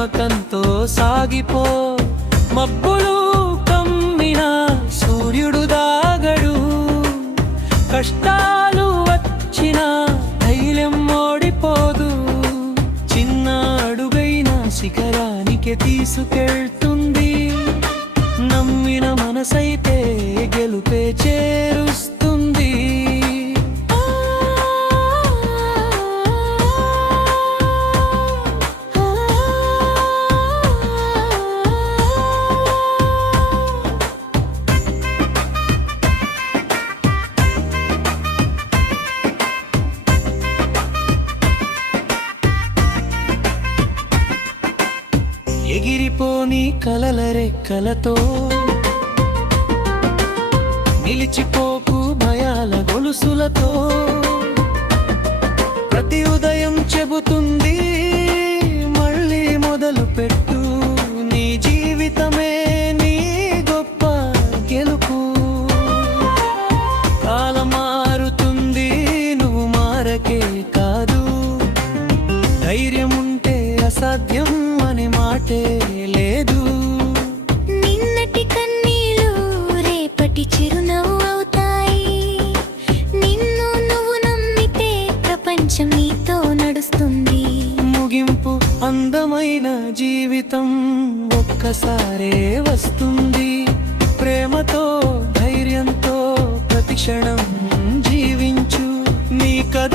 నమ్మకంతో సాగిపో. మబ్బులు కమ్మిన సూర్యుడు దాగడు, కష్టాలు వచ్చినా ధైర్యం ఓడిపోదు. చిన్న అడుగైన శిఖరానికి తీసుకెళ్తుంది, నమ్మిన మనసైతే గెలుపే చేరుస్తుంది. ఎగిరిపోని కలల రెక్కలతో నిలిచిపోకు భయాల గొలుసులతో. ప్రతి ఉదయం చెబుతుంది మళ్ళీ మొదలు పెట్టు, నీ జీవితమే నీ గొప్ప గెలుపు. కాలం మారుతుంది, నువ్వు మారకే కాదు. ధైర్యం ఉంటే అసాధ్యం అనే మాటే లేదు. నిన్నటి కన్నీళ్ళు రేపటి చిరునవ్వు అవుతాయి. నిన్ను నువ్వు నమ్మితే ప్రపంచం నీతో నడుస్తుంది. ముగింపు అందమైన జీవితం ఒక్కసారే వస్తుంది. ప్రేమతో ధైర్యంతో ప్రతిక్షణం జీవించు, నీ కథ